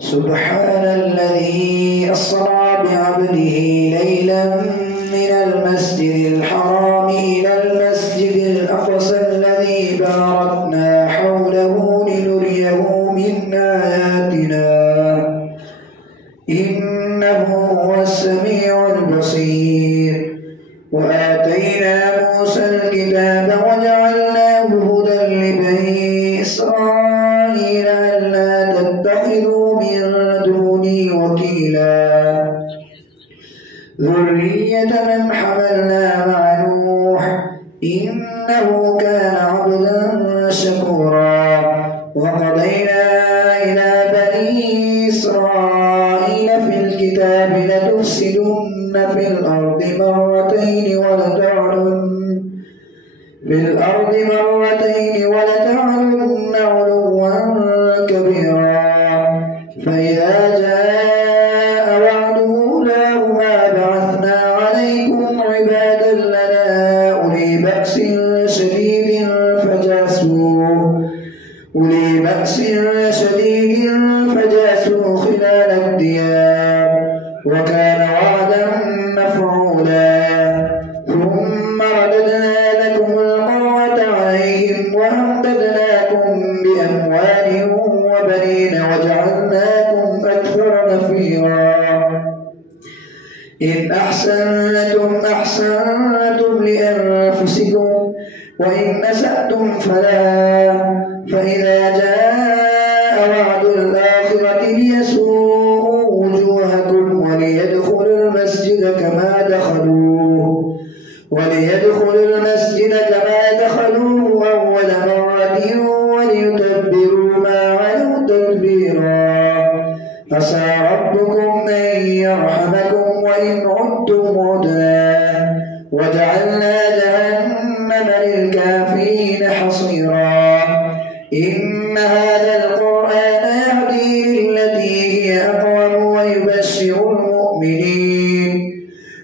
سبحان الذي أسرى بعبده ليلا من المسجد الحرام إلى المسجد الأقصى الذي باركنا حوله لنريه من آياتنا إنه هو السميع البصير. وآتينا موسى الكتاب وجعلناه هدى لبني إسرائيل ألا تتخذوا من دوني وكيلا ذرية من حملنا مع نوح إنه كان عبدا شكورا. وقضينا إلى بني إسرائيل في الكتاب لتفسدن في الأرض مرتين ولتعلن علوا كبيرا. فإذا جاء وعد أولاهما بعثنا عليكم عبادا لنا أولي بأس شديد فجاسوا خلال الديار وكان وعدا مفعولا. ثم رددنا لكم القرة عليهم وأمددناكم بأموال وبنين وجعلناكم أكثر نفيرا. إن أحسنتم لأنفسكم وإن أسأتم فلا. فإذا جاء وعد الآخرة ليسوءوا وجوهكم وليدخلوا المسجد كما دخلوه أول مرة وليتبروا ما علوا تتبيرا. عسى ربكم أن يرحمكم وإن عدتم عدنا وجعلنا جهنم للكافرين حصيرا. إن هذا القرآن يهدي للتي هي أقوم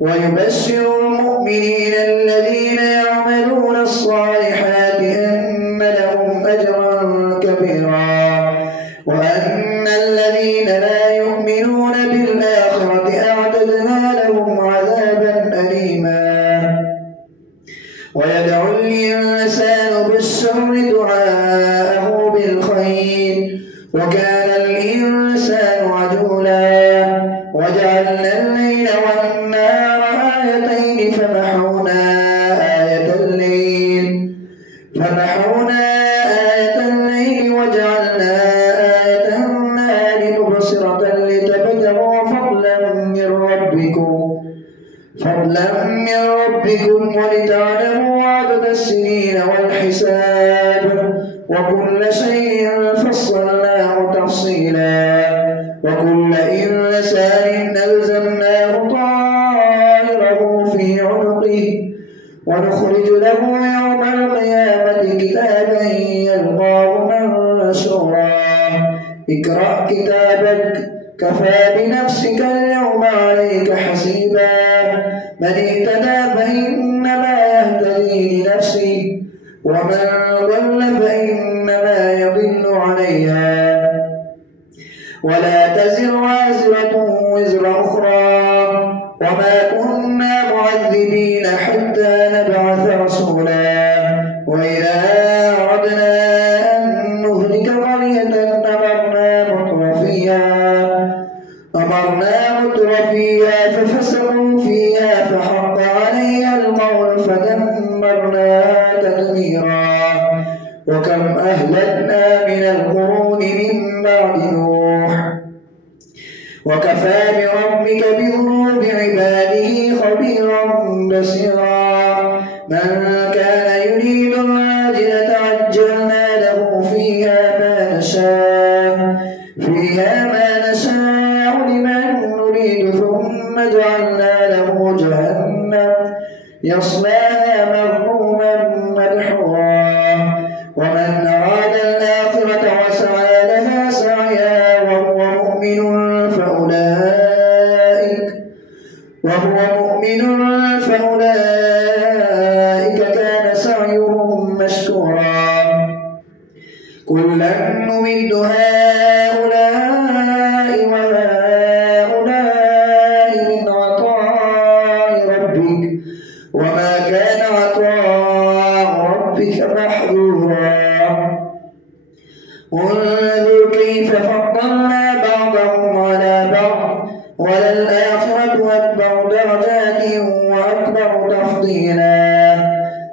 ويبشر المؤمنين الذين يعملون الصالحات أن لهم أجرا كبيرا وأن الذين لا يؤمنون بالآخرة أعتدنا لهم عذابا أليما. ويدعو الإنسان بالشر دعاءه بالخير وكان الإنسان عجولا. وجعلنا الليل والنهار آيتين فمحونا آية الليل وجعلنا آية النهار مبصرة لتبتغوا فضلا من ربكم ولتعلموا عدد السنين والحساب وكل شيء فصلناه تفصيلا. وكل إنسان ألزمناه طائره في عنقه ونخرج له يوم القيامة كتابا يلقاه منشورا. اقرأ كتابك كفى بنفسك اليوم عليك حسيبا. من اهتدى فإنما يهتدي لنفسه ومن ضل فإنما يضل عليها ولا تزر وازرة وزر أخرى وما كنا معذبين حتى نبعث رسولا. وإذا أردنا أن نهلك قرية أمرنا مترفيها ففسقوا فيها فحق عليها القول فدمرناها تدميرا. وكم أهلكنا من القرون من بعد نوح وكفى بربك بذنوب عباده خبيرا بصيرا. من كان يريد العاجلة عجلنا له فيها ما نشاء لمن نريد ثم جعلنا له جهنم يصلاها مذموما مدحورا. ومن أراد الآخرة وسعى لها سعيها وهو مؤمن فأولئك كان سعيهم مشكورا. كلا نمد هؤلاء انظر كيف فضلنا بعضهم على بعض وللآخرة أكبر درجات وأكبر تفضيلا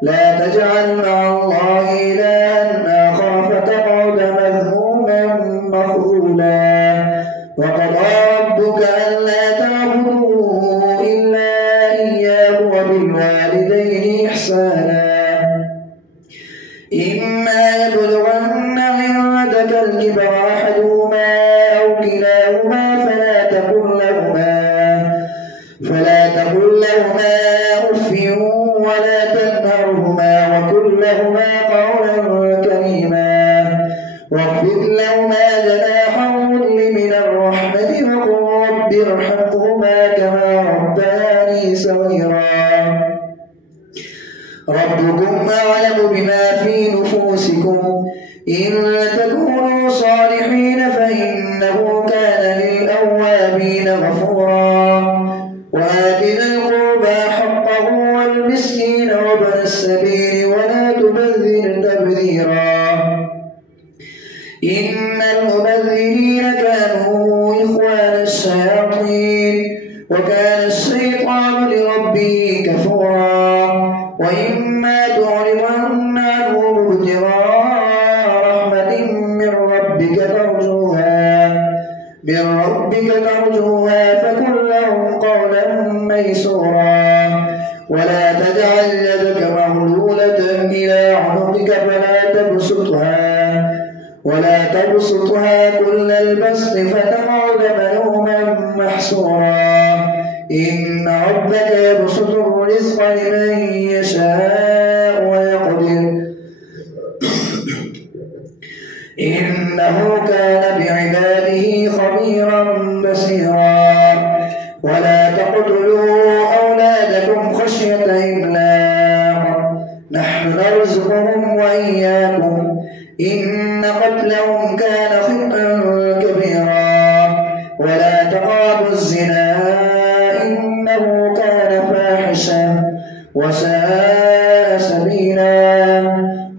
لا تجعل مع الله إلها آخر فتقعد مذموما مخذولا وقضى ربك ألا تعبدوا إلا إياه وبالوالدين إحسانا إما يبلغن عندك الكبر أحدهما أو كلاهما فلا تقل لهما أف ولا تنهرهما وقل لهما قولا كريما واخفض لهما جناح الذل من الرحمة وقل رب ارحمهما كما ربياني صغيرا ربكم أعلم بما في نفوسكم إن تكونوا صالحين فإنه كان للأوابين غفورا وآت ذا القربى حقه والمسكين وابن السبيل ولا تبذر تبذيرا إن المبذرين كانوا إخوان الشياطين وكان الشيطان لربه كفورا وإما تعرضن عنهم ابتغاء رحمة من ربك ترجوها فكن لهم قولا ميسورا ولا تجعل يدك مغلولة إلى عنقك ولا تبسطها كل البسط فتقعد ملوما محسورا إن ربك يبسط الرزق لمن يشاء ويقدر إنه كان بعباده خبيرا بصيرا ولا تقتلوا أولادكم خشية إملاق نحن نرزقهم وإياكم إن قتلهم كان خطئا كبيرا ولا تقربوا الزنا إنه كان فاحشا وساء سبيلا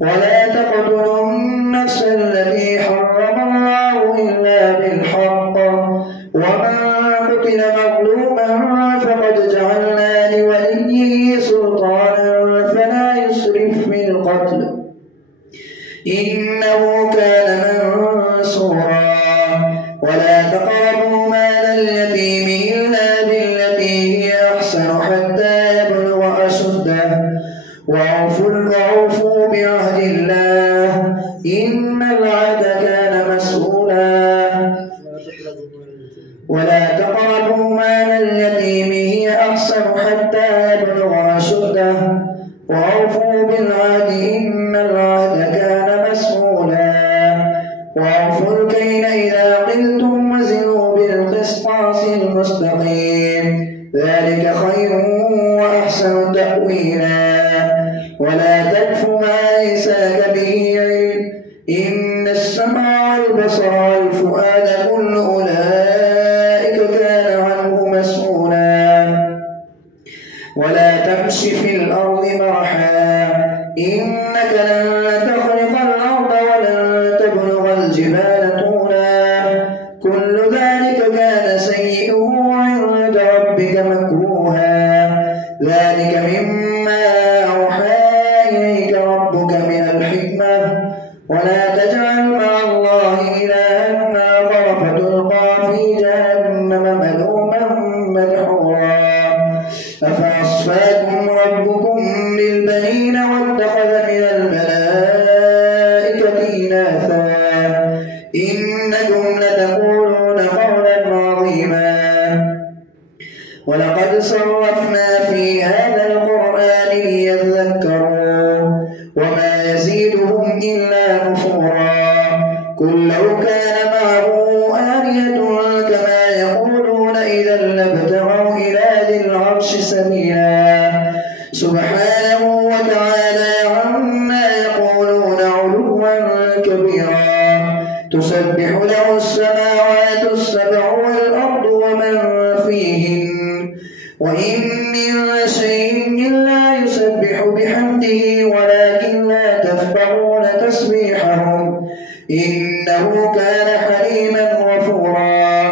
ولا تقتلوا النفس التي حرم الله إلا بالحق ومن قتل مظلوما فقد جعلنا لوليه سلطانا فلا يسرف في القتل إنه كان منصورا ولا تقربوا مال اليتيم إلا بالتي هي أحسن حتى يبلغ أشده وأوفوا بعهد الله إن العهد كان مسؤولا ولا تقربوا مال اليتيم هي أحسن حتى يبلغ أشده وأوفوا بالعهد إن العهد كان مسؤولا وأوفوا الكيل إذا قلتم وزنوا بالقسطاس المستقيم ذلك خير وأحسن تأويلا ولا تكف ما ليس لك به علم إن السمع والبصر والفؤاد كل أولئك كان عنه مسؤولا ولا تمش في الأرض مرحا إنك لن تخرق الأرض ولن تبلغ الجبال طولا كل ذلك كان سيئه عند ربك مكروها ذلك مما أوحى إليك ربك من الحكمة ولا تجعل مع الله إلها آخر فتلقى في جهنم ملوما مدحورا أفأصفاكم ربكم بالبنين واتخذ من الملائكة إناثا إنكم لتقولون قولا عظيما ولقد صرفنا في هذا القرآن ليذكروا وما يزيدهم إلا نفورا قل لو كان معه آلهة كما يقولون إذا لابتغوا إلى ذي العرش سبيلا سبحانه وتعالى عما يقولون علوا كبيرا تسبح له السماوات السبع والأرض ومن فيهن وإن من شيء إلا يسبح بحمده ولكن لا تفقهون تسبيحهم إنه كان حليما غفورا.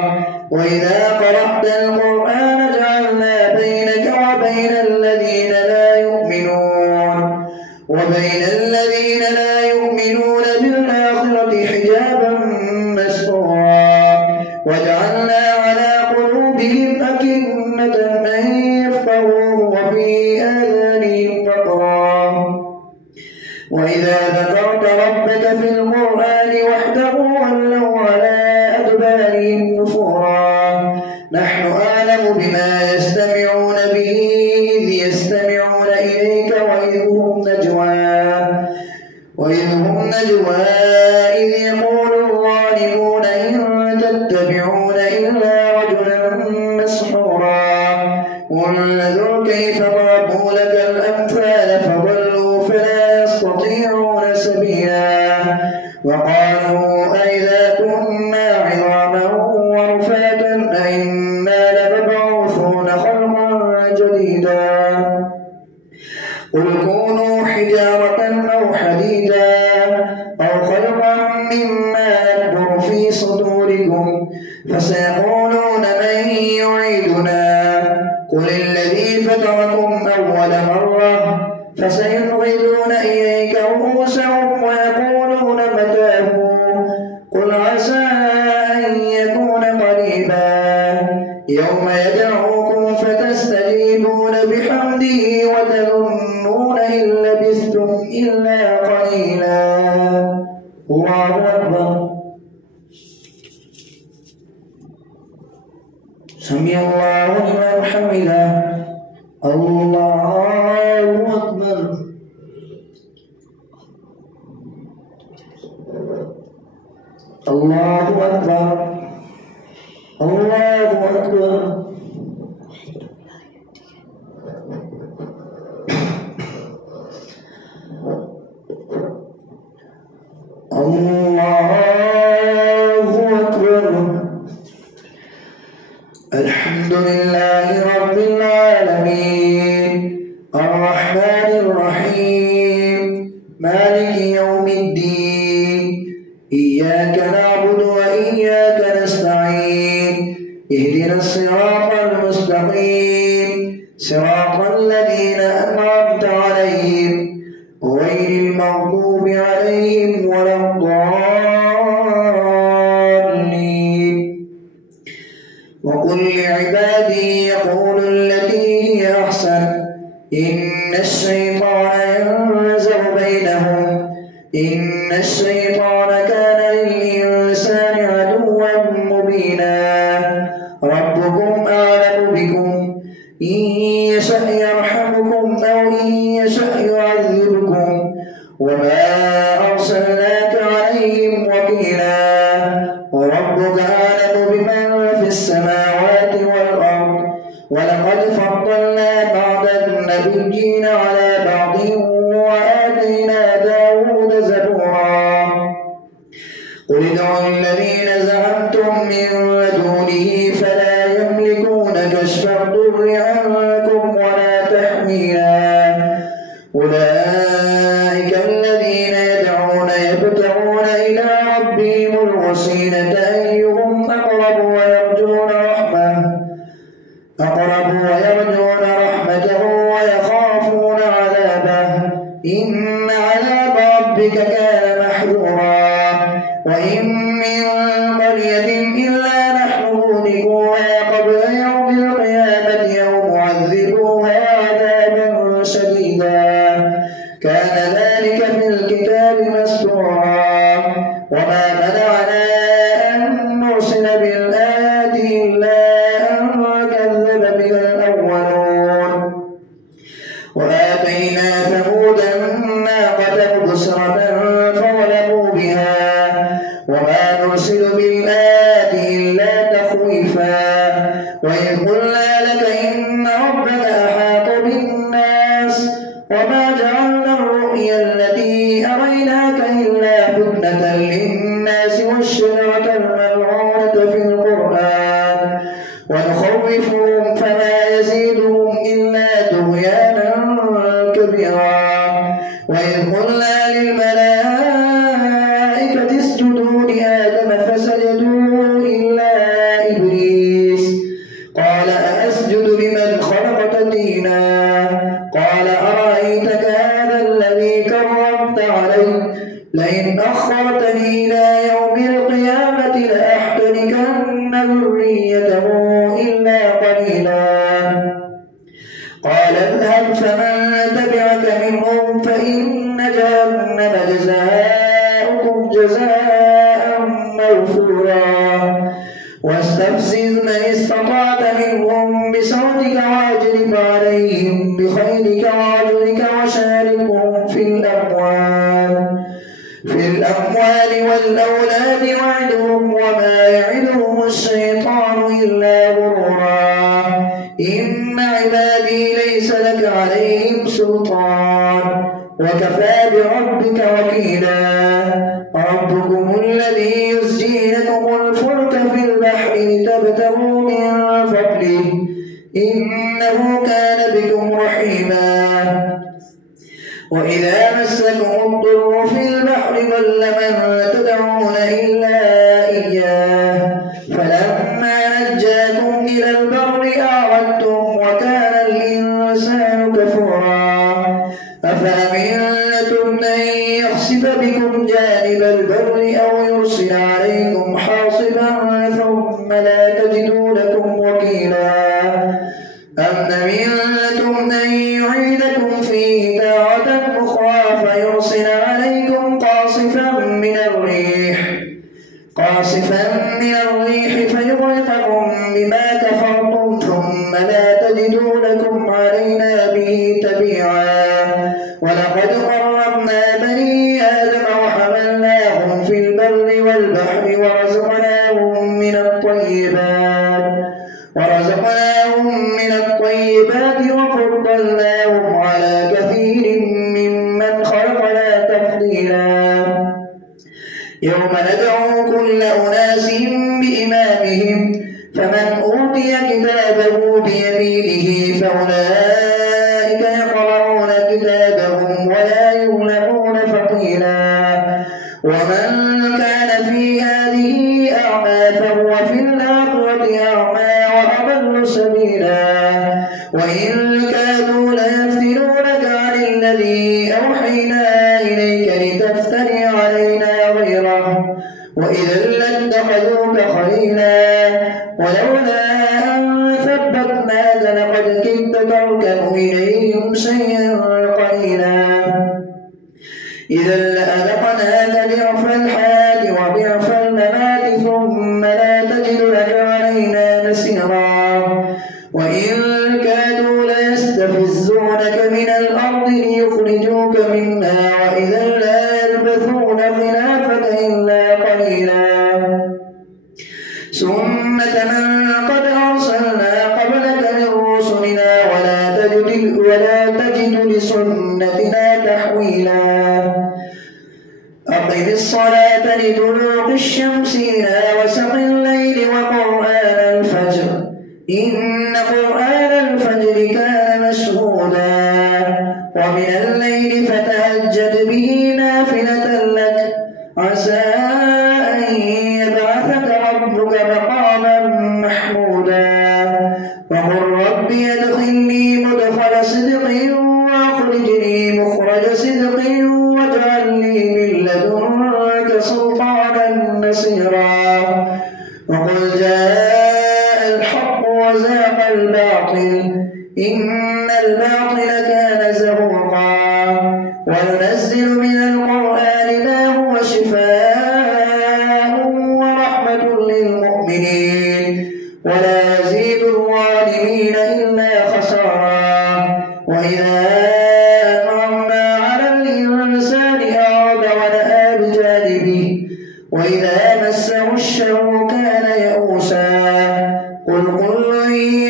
وإذا قرأت القرآن جعلنا بينك وبين الذين لا يؤمنون بالآخرة حجابا مستورا. وجعلنا على قلوبهم أكنة أن يفقهوه وفي آذانهم وقرا. وإذا ذكرت ربك في القرآن وحده ولوا على أدبارهم نفورا. نحن أعلم بما يستمعون به إذ يستمعون إليك وإذ هم نجوى إذ يقول الظالمون إن تتبعون إلا رجلا مسحورا. انظر كيف ضربوا لك الأمثال فضلوا فلا يستطيعون سبيلا. وقالوا أئذا كنا عظاما ورفاتا أئنا لمبعوثون خلقا جديدا. قل كونوا حجارة أو حديدا أو خلقا مما يكبر في صدوركم فسيقولون من يعيدنا قل الذي فطركم أول مرة فسينغضون إليك رؤوسهم ويقولون متاه قل عسى أن يكون قريبا. يوم يدعوكم فتستجيبون بحمده وتظنون إن لبثتم إلا قليلا. الله أكبر. سمع الله لمن حمده. الله أكبر. الله أكبر. الله أكبر. الله أكبر. الحمد لله رب العالمين الرحمن الرحيم مالك يوم الدين. إياك نعبد وإياك نستعين. اهدنا الصراط المستقيم صراط الذين أنعمت عليهم غير المغضوب عليهم ولا الضالين. وقل لعبادي يقولوا التي هي أحسن إن الشيطان كان للإنسان عدوا مبينا. ربكم أعلم بكم إن يشأ يرحمكم أو إن يشأ يعذبكم وما أرسلناك عليهم وكيلا. وربك أعلم بمن في السماوات والأرض. ولقد فضلنا بعض النبيين على بعض وآتينا داود زبورا. قل ادعوا الذين زعمتم من دونه فلا يملكون كشف الضر عنكم ولا تحويلا. أولئك الذين يدعون يبتغون إلى ربهم الوسيلة أيهم أقرب ويرجون رحمته ويخافون عذابه إن عذاب ربك كان محذورا. وإن من قرية إلا نحن مهلكوها قبل يوم القيامة أو معذبوها عذابا شديدا كان ذلك في الكتاب مسطورا. وما منعنا أن نرسل بالآيات إلا أن كذب بها الأولون. وآتينا ثمود الناقة مبصرة فظلموا بها وما نرسل بالآيات إلا تخويفا. وإذ قلنا لك إن ربك أحاط بالناس وما جعلنا الرؤيا التي أريناك إلا فتنة للناس والشجرة الملعونة في القرآن ونخوفهم فما يزيدهم إلا طغيانا كبيرا. وإذ قلنا للملائكة اسجدوا لآدم فسجدوا ذريته إلا قليلا. قال اذهب فمن تبعك منهم فإن جهنم جزاؤكم جزاء موفورا. واستفزز من استطعت منهم بصوتك واجلب عليهم بخيلك ورجلك وشاركهم في الأموال والأولاد وعدهم وما يعدهم الشيطان إلا غرورا. إن عبادي ليس لك عليهم سلطان وكفى بربك وكيلا. ربكم الذي يزجي لكم الفلك في البحر لتبتغوا من فضله إنه كان بكم رحيما. وإذا مسكم الضر في البحر ضل من تدعون إلا إياه فلما نجاكم إلى البر أعرضتم وكان الإنسان كفورا. أفأمنتم أن يخسف بكم جانب البر أو يرسل عليكم حاصبا ثم لا تجدوا لكم وكيلا. أم أمنتم أن يعيدكم فيه تارة أخرى فيرسل عليكم قاصفا من الريح فيغرقكم بما كفرتم ثم لا تجدوا لكم علينا به تبيعا. ولقد قربنا بني آدم وحملناهم في البر والبحر ورزقناهم من الطيبات وفضلناهم على كثير ممن خلقنا تفضيلا. يوم ندعو كل أناس بإمامهم فمن أوتي كتابه بيمينه فأولئك يقرؤون كتابهم ولا يظلمون فتيلا. ومن كان في هذه أعمى فهو في الآخرة أعمى وأضل سبيلا. وإن كادوا ليفتنونك عن الذي أوحينا إليك لتفتري علينا غيره وإذا لاتخذوك خليلا. ولولا أن ثبتناك لقد كدت تركن إليهم شيئا قليلا. إذا لأذقناك ضعف الحياة وضعف الممات ثم لا تجد لك علينا نصيرا. وإن كادوا ليستفزونك من الأرض ليخرجوك منها وإذا لا يلبثون خلافك إلا قليلا. سنة من قد أرسلنا قبلك من رسلنا ولا تجد لسنتنا تحويلا. أقم الصلاة لدلوق الشمس إلى وسق الليل وقرآن الفجر إن قرآن الفجر كان مشهودا. ومن الليل فتهجد به نافلة لك عسى أن يبعثك ربك مقاما محمودا. وقل رب ادخلني مدخل صدق وأخرجني مخرج صدق واجعل لي من لدنك سلطانا نصيرا. وقل جاء الحق وزاق الباطل إن الباطل كان زهوقا. وننزل من القرآن ما هو شفاء ورحمة للمؤمنين ولا يزيد الظالمين إلا خسارا. وإذا أنعمنا على الإنسان أعرض ونأى بجانبه وإذا مسه الشر كان يئوسا. قل كل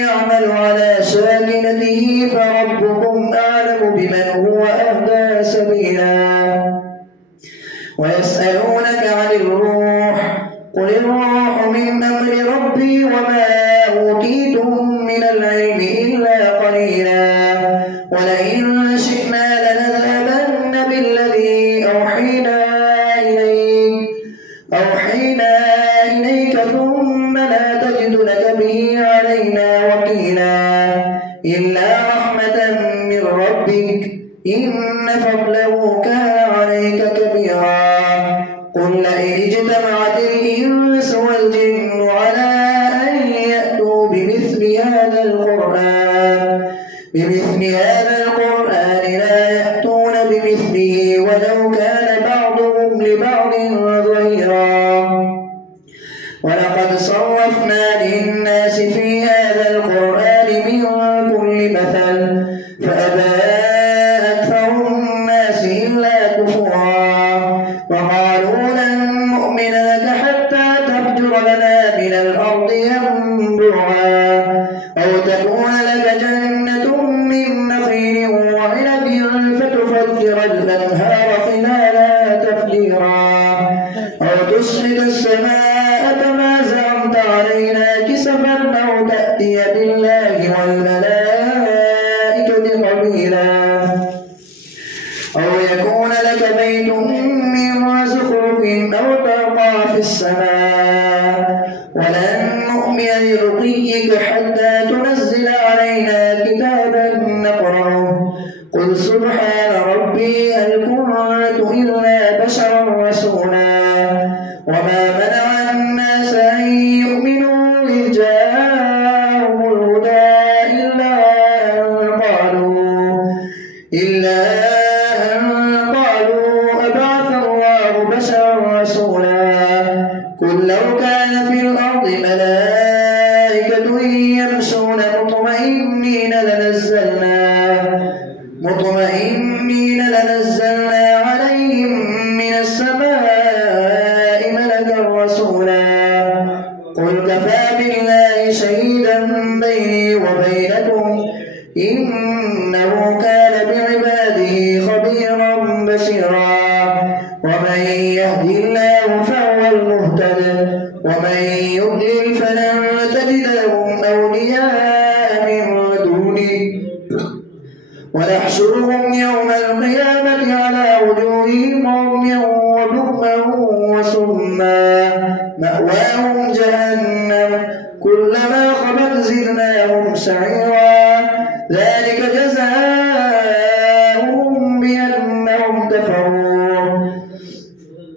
يعمل على شاكلته فربكم أعلم بمن هو أهدى سبيلا. ويسألونك عن الروح قل الروح من أمر ربي وما أوتيتم من العلم إلا قليلا. ولئن شئنا لنذهبن بالذي أوحينا إليك ثم لا تجد لك به علينا وكيلا. إلا رحمة من ربك إن فضله كان عليك كبيرا. قل لئن اجتمعت الإنس والجن على ولقد صرفنا للناس في هذا القرآن من كل مثل فأبى أكثر الناس إلا كفورا وقالوا لن نؤمن لك حتى تفجر لنا من الأرض ينبوعا أو تكون لك جنة من نخيل وعنب فتفجر الأنهار خلالها تفجيرا أو تسقط السماء كما زعمت علينا كسفا أو تأتي بالله والملائكة قبيلا أو يكون لك بيت من زخرف أو ترقى في السماء ولن نؤمن لرقيك حتى تنزل علينا كتابا نقرأه قل سبحان ربي هل كنت إلا بشرا رسولا وما منع الناس أن يؤمنوا إذ جاءهم الهدى إلا أن قالوا أبعث الله بشرا رسولا قل لو كان في الأرض ملائكة يمشون مطمئنين لنزلنا عليهم من السماء ملكا رسولا قل كفى بالله شهيدا بيني وبينكم إنه كان بعباده خبيرا بصيرا ومن يهد الله فهو المهتد ومن يضلل فلن تجد لهم أولياء من دونه ونحشرهم يوم القيامة على وجوههم عميا وبكما وصما مأواهم جهنم كلما خبت زدناهم سعيرا ذلك جزاؤهم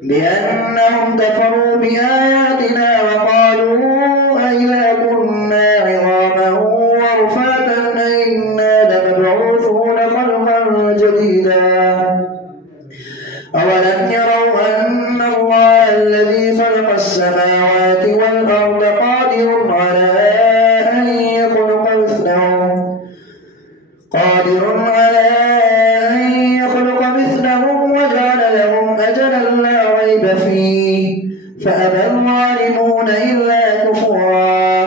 بأنهم كفروا بآياتنا وقالوا أئذا كنا عظاما ورفاتا أئنا لمبعوثون خلقا جديدا أولم يروا أن الله الذي خلق السماوات والأرض قادر على أن يخلق مثلهم وجعل لهم أجلا لا ريب فيه فأبى الظالمون إلا كفورا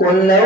قل لو